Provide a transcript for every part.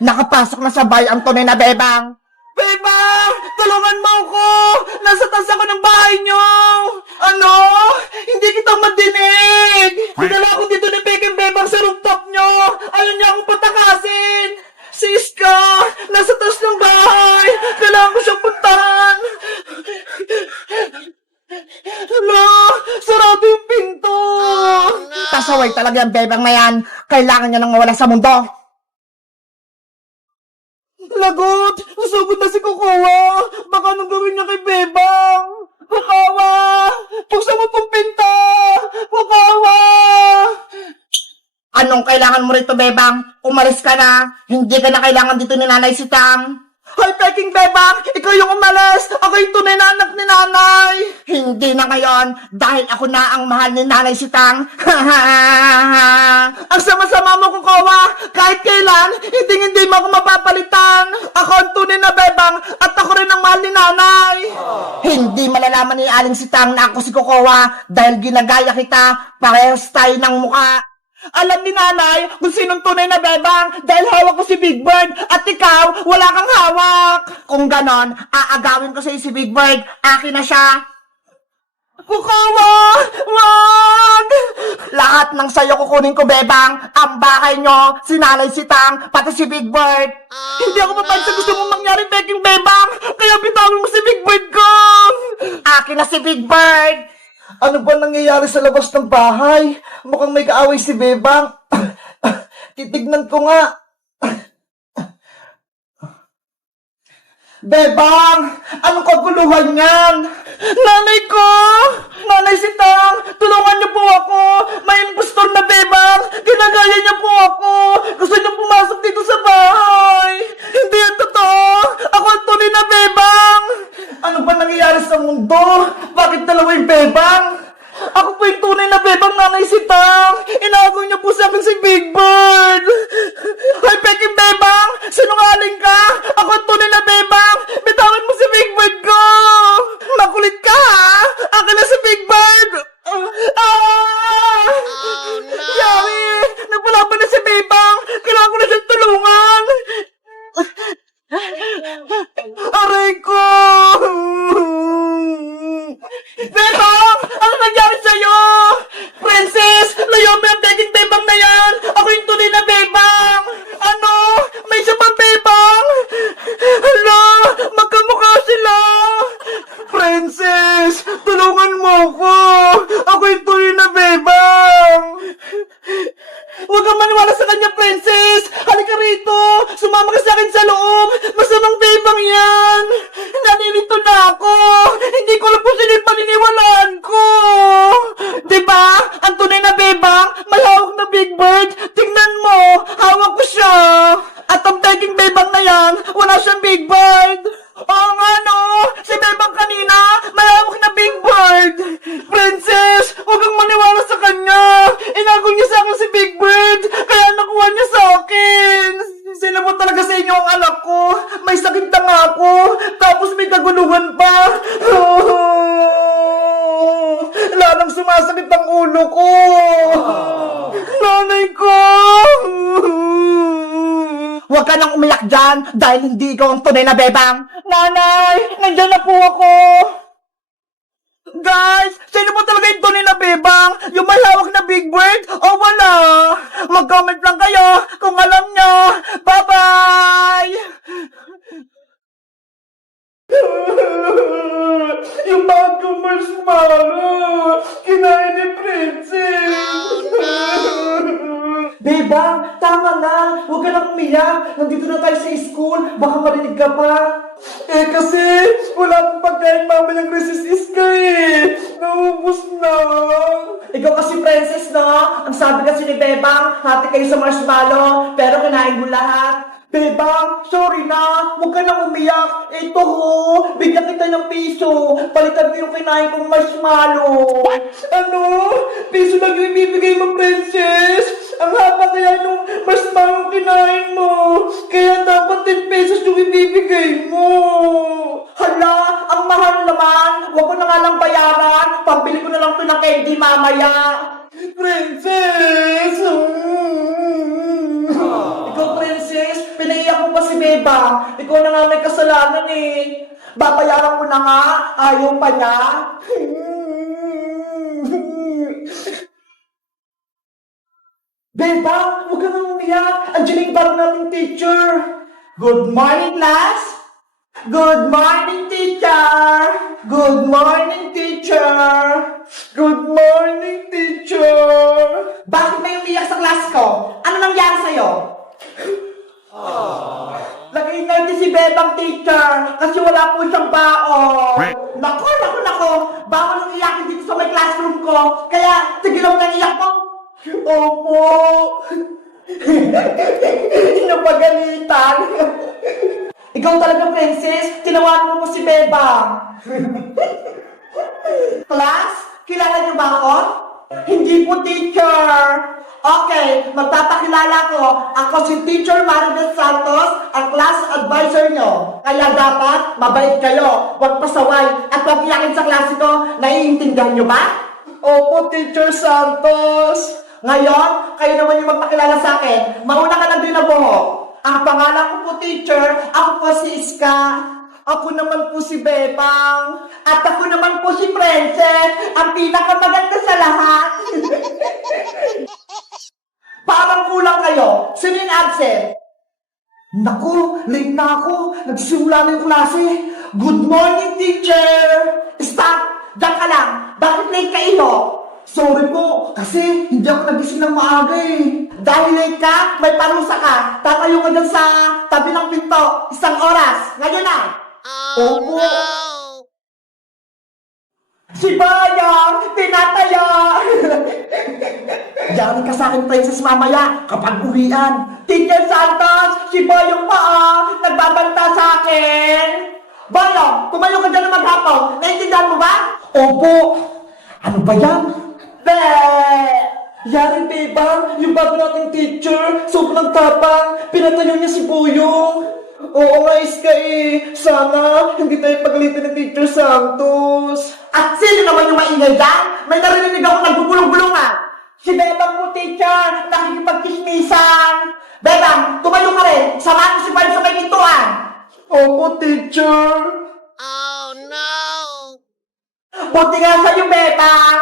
Nakapasok na sa bahay ang tunay na bebang. Bebang! Tulungan mo ako! Nasa taas ako ng bahay niyo! Ano? Hindi kita madinig! Dinala ako dito ni Peking Bebang sa rooftop niyo! Ayaw niya akong patakasin! Si Iska! Nasa taas ng bahay! Kailangan ko siyang puntahan! Hala! Sarado yung pinto! Pasaway talaga ang bebang na yan. Kailangan niya nang mawala sa mundo. Lagot! Nasugod na si Kukawa! Baka anong gawin niya kay Bebang? Kukawa! Buksan mo tong pinta! Kukawa! Anong kailangan mo rito, bebang? Umalis ka na. Hindi ka na kailangan dito ni Nanay Sitang. Hoy, Peking Bebang! Ikaw yung umalis! Ako yung tunay na anak ni Nanay! Hindi na ngayon, dahil ako na ang mahal ni Nanay Sitang. Ang sama-sama mo, Kukawa! Kahit kailan, hindi mo ako mapapalitan! Ako ang tunay na Bebang at ako rin ang mahal ni Nanay! Hindi malalaman ni Aling Sitang na ako si Kokowa dahil ginagaya kita, parehas tayo ng mukha. Alam ni Nanay kung sinong tunay na Bebang dahil hawak ko si Big Bird at ikaw, wala kang hawak! Kung ganon, aagawin ko sa'yo si Big Bird, akin na siya. Kukawa! Wag! Lahat ng sayo kukunin ko, bebang. Ang bahay nyo, si Nanay Sitang, pati si Big Bird. Hindi ako papayag sa gusto mong mangyari, Peking Bebang! Kaya bitawin mo si Big Bird ko! Akin na si Big Bird. Ano ba nangyayari sa labas ng bahay? Mukhang may kaaway si Bebang. Titignan ko nga. Bebang! Anong kaguluhan yan? Nanay ko! Nanay Sitang! Tulungan niyo po ako! May impostor na Bebang! Ginagaya niya po ako! Gusto niyo pumasok dito sa bahay! Hindi yan totoo! Ako ang tunay na Bebang! Ano ba nangyayari sa mundo? Bakit dalawa yung Bebang? Ako po yung tunay na Bebang, Nanay Sitang! Inaagaw niyo po sa akin si Big Bird! Hoy, Peking Bebang! Sinungaling ka! Ako ang tunay na Bebang! Bitawan mo si Big Bird ko! Makulit ka, ha? Akin na si Big Bird! Yari! Nagpalaban na si Bebang! Kailangan ko na siyang tulungan! Aray ko! Bebang! Ano nangyari sa'yo? Princess! Layo mo yung Peking Bebang na yan! Ako yung tunay na Bebang! Ano? May isa pang Bebang? Hala! Magkamukha sila! Princess! Tulungan mo ko! Ako yung tunay na Bebang! Huwag kang maniwala sa kanya, Princess! Halika rito! Sumama ka sa akin sa loob! Masamang Bebang yan! Nanirito na ako! Hindi ko alam kung sino yung paniniwalaan ko! Diba? Ang tunay na Bebang, may hawak na Big Bird! Tingnan mo! Hawak ko siya! At ang Peking Bebang na yan, wala siyang Big Bird! Oo nga no! Si Bebang kanina, may hawak na Big Bird! Princess, huwag kang maniwala sa kanya! Inagaw niya sa akin si Big Bird! Kaya nakuha niya sa akin! Sino mo talaga sa inyo ang anak ko? May sakit na nga ako! Tapos may kaguluhan pa! Lalang sumasakit ang ulo ko! Nanay ko! Huwag ka nang umiyak dyan dahil hindi ikaw ang tunay na bebang. Nanay! Nandiyan na po ako! Guys! Sino po talaga yung tunay na Bebang? Yung may hawak na Big Bird? O wala? Mag-comment lang kayo kung alam nyo! Bye-bye! Yung bagong marshmallow! Kinain ni Princess! Bebang, tama na! Huwag ka nang umiyak! Nandito na tayo sa school! Baka marinig ka pa! Eh kasi, wala akong pagkain mamayang recess Iska eh! Naubos na! Ikaw kasi Princess, no? Ang sabi kasi ni Bebang, hati kayo sa marshmallow, pero kinain mo lahat. Bebang, sorry na! Huwag ka nang umiyak! Ito ho! Bigyan kita ng piso! Palitan mo yung kinain kong marshmallow! Ano? Piso lang yung ibibigay mo, Princess? Ang haba kaya nung marshmallow kinain mo! Kaya dapat 10 pesos yung ibibigay mo! Hala! Ang mahal naman! Huwag ko na nga lang bayaran! Pambili ko na lang ito ng candy mamaya! Princess! Ikaw, Princess, pinaiyak Beba. Ikaw na nga may kasalanan eh. Babayaran ko na nga. Ayaw pa niya. Beba, huwag ka nang umiyak. Andiyan na yung bago nating teacher. Good morning, class. Good morning, teacher. Good morning, teacher. Good morning, teacher. Bakit may umiyak sa class ko? Ano nangyari sa'yo? Nag-ingay din si Bebang, teacher, kasi wala po siyang baon. Nako! Bawal ang iyakin dito sa may classroom ko. Kaya, tigilan mo ng iyak mo. Opo. Napagalitan. Ikaw talaga, princess. Tinawagan mo po si Bebang. Class, kilala niyo ba ako? Hindi po, teacher. Okay, magpapakilala ko. Ako si Teacher Maribel Santos, ang class advisor nyo. Kaya dapat, mabait kayo, huwag pasaway, at huwag iyakin sa klase ko. Naiintindihan nyo ba? Opo, Teacher Santos. Ngayon, kayo naman yung magpakilala sa akin. Mauna ka na din na buhok. Ang pangalan ko po, teacher, ako po si Iska. Ako naman po si Bebang. At ako naman po si Princess, ang pinakamaganda sa lahat. Parang kulang kayo. Sino yung absent? Naku, late na ako. Nagsimula na yung klase. Good morning, teacher! Stop! Diyan ka lang! Bakit late ka, Ino? Sorry po, kasi hindi ako nagising ng maaga eh. Dahil late ka, may parusa ka. Tatayo ka dyan sa tabi ng pinto. 1 oras. Ngayon na! Opo. Si Bayang, tinataya. Yari ka sa akin, princess, mamaya kapag uwian. Teacher Santos, si Bayang pa nagbabanta sa akin. Bayong, tumayo ka dyan na maghapon. Naintindihan mo ba? Opo. Ano ba yan? Be! Yari, Bebang, yung bago nating teacher, sobrang tapang, pinatayo niya si Buyong. Oo nga, Iska eh. Sana hindi tayo pagalitan ni Teacher Santos. At sino naman yung maingay dyan? May narinig ako nagbubulong-bulungan. Si Bebang mo, teacher, nakikipagkismisan. Bebang, tumayo ka rin. Samahan mo si Barb sa may pintuan. Opo, teacher. Buti nga sa'yo, Bebang.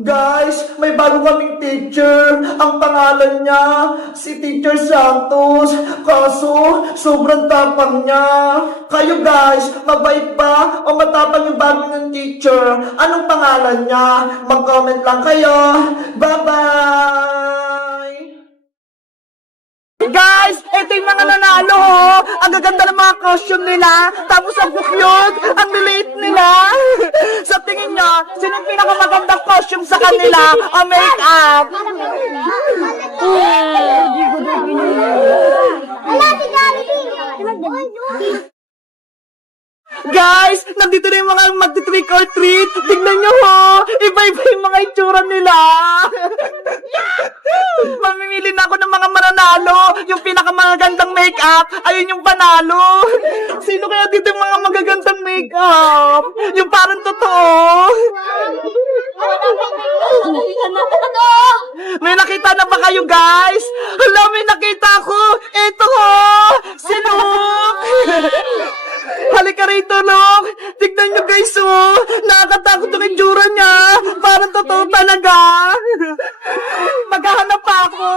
Guys, may bago kaming teacher. Ang pangalan niya, si Teacher Santos. Kaso, sobrang tapang niya. Kayo guys, mabait ba o matapang yung bago ng teacher? Anong pangalan niya? Mag-comment lang kayo. Bye-bye! Guys, ito yung mga nanalo, oh. Ang gaganda ng mga costume nila. Tapos ang cute, ang late nila. Sa tingin nyo, sino yung pinakamagandang costume sa kanila o make-up? Guys, nandito na yung mga magti-trick or treat. Tignan nyo ho, iba-iba yung mga itsura nila. Mamimili na ako ng mga mananalo. Yung pinakamagandang make-up, ayun yung panalo. Sino kaya dito yung mga magagandang make-up? Yung parang totoo. May nakita na ba kayo, guys? Hala, may nakita ako. Ito ho, si Luke. Halika rito, Luke. Tignan nyo, guys, oh. Nakakatakot ang itsura niya. Parang totoo talaga. Maghahanap pa ako.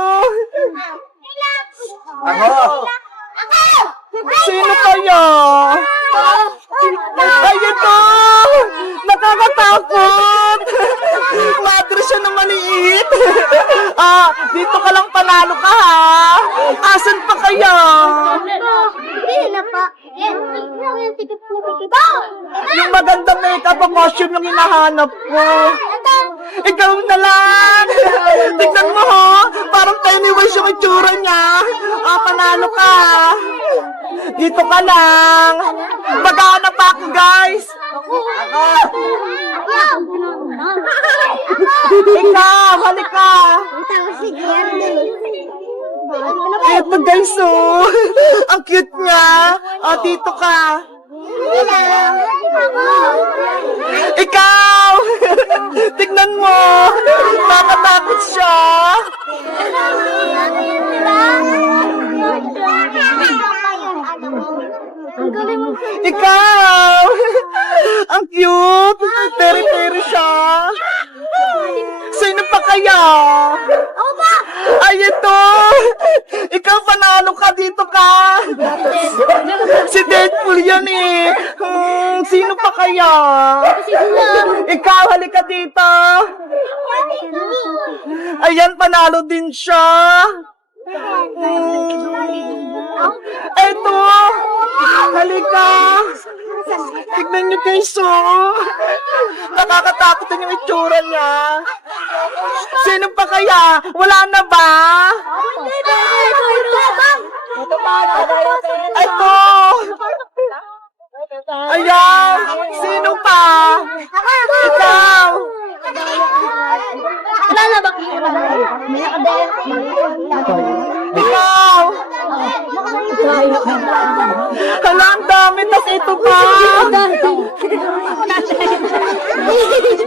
Sino kayo? Ay, ito! Nakakatakot! Madre siya na maliit! Dito ka lang panalo ka, ha? Asan pa kayo? Yung maganda makeup ang costume yung hinahanap ko. Ikaw na lang! Tignan mo, ho! Parang Pennywise yung itsura niya. Panalo ka! Dito ka lang! Maghahanap ako, guys! Ikaw! Halika! Eto, guys, oh! Ang cute niya! Dito ka! Ikaw! Tignan mo! Nakatakot siya! dito ka. Si Deadpool yan eh. Sino pa kaya? Ikaw, halika dito. Ayan, panalo din siya. Eto. Halika. Tignan niyo guys, oh. Nakakatakot din yung itsura niya. Sino pa kaya? Wala na ba? Eto. Ayan. Sino pa? Ikaw. Ikaw. Hala, ang dami. Tas ito pa.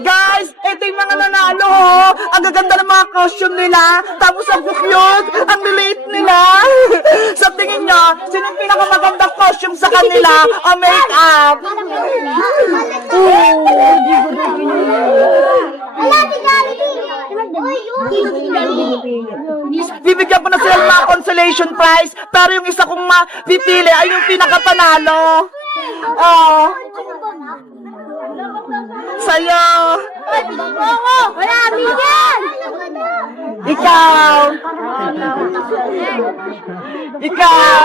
Guys, ito yung mga nanalo, oh. Ang gaganda ng mga costume nila. Tapos ang cute, ang liliit nila. Sa tingin nyo, sino yung pinakamagandang costume sa kanila? O make-up? Bibigyan ko na sila ng mga consolation prize, pero yung isa kong mapipili ay yung pinakapanalo. Oh. Sa'yo. Wala, Miguel! Ikaw. Ikaw.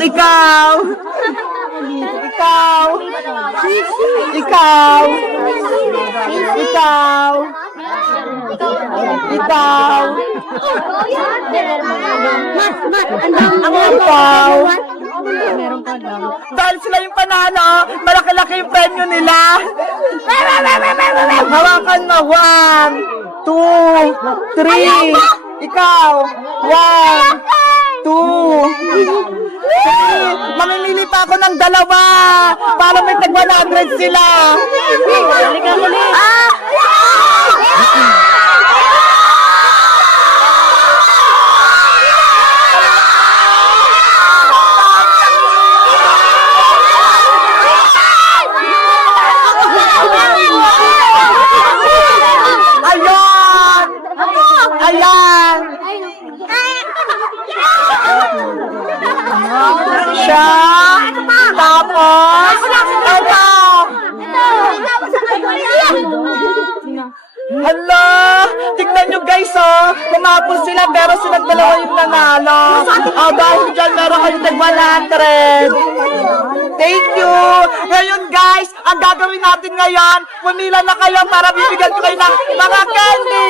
Ikaw. Ikaw. Ikaw. Ikaw. Ikaw. Ang ikaw. Dahil sila yung panalo, malaki-laki yung premyo nila. Hawakan mo. 1, 2, 3. Ikaw. 1, 2, 3. Mamimili pa ako ng dalawa para may tag 100 sila. Ayan! Ayan! Siya! Tapos! Ito! Hala! Tignan nyo guys, oh! Kumapos sila pero silang dalawa yung nanalo. Dahil dyan meron kayo tag 100. Thank you! Ngayon guys, ang gagawin natin ngayon, pumila na kayo para bibigyan ko kayo ng mga candy!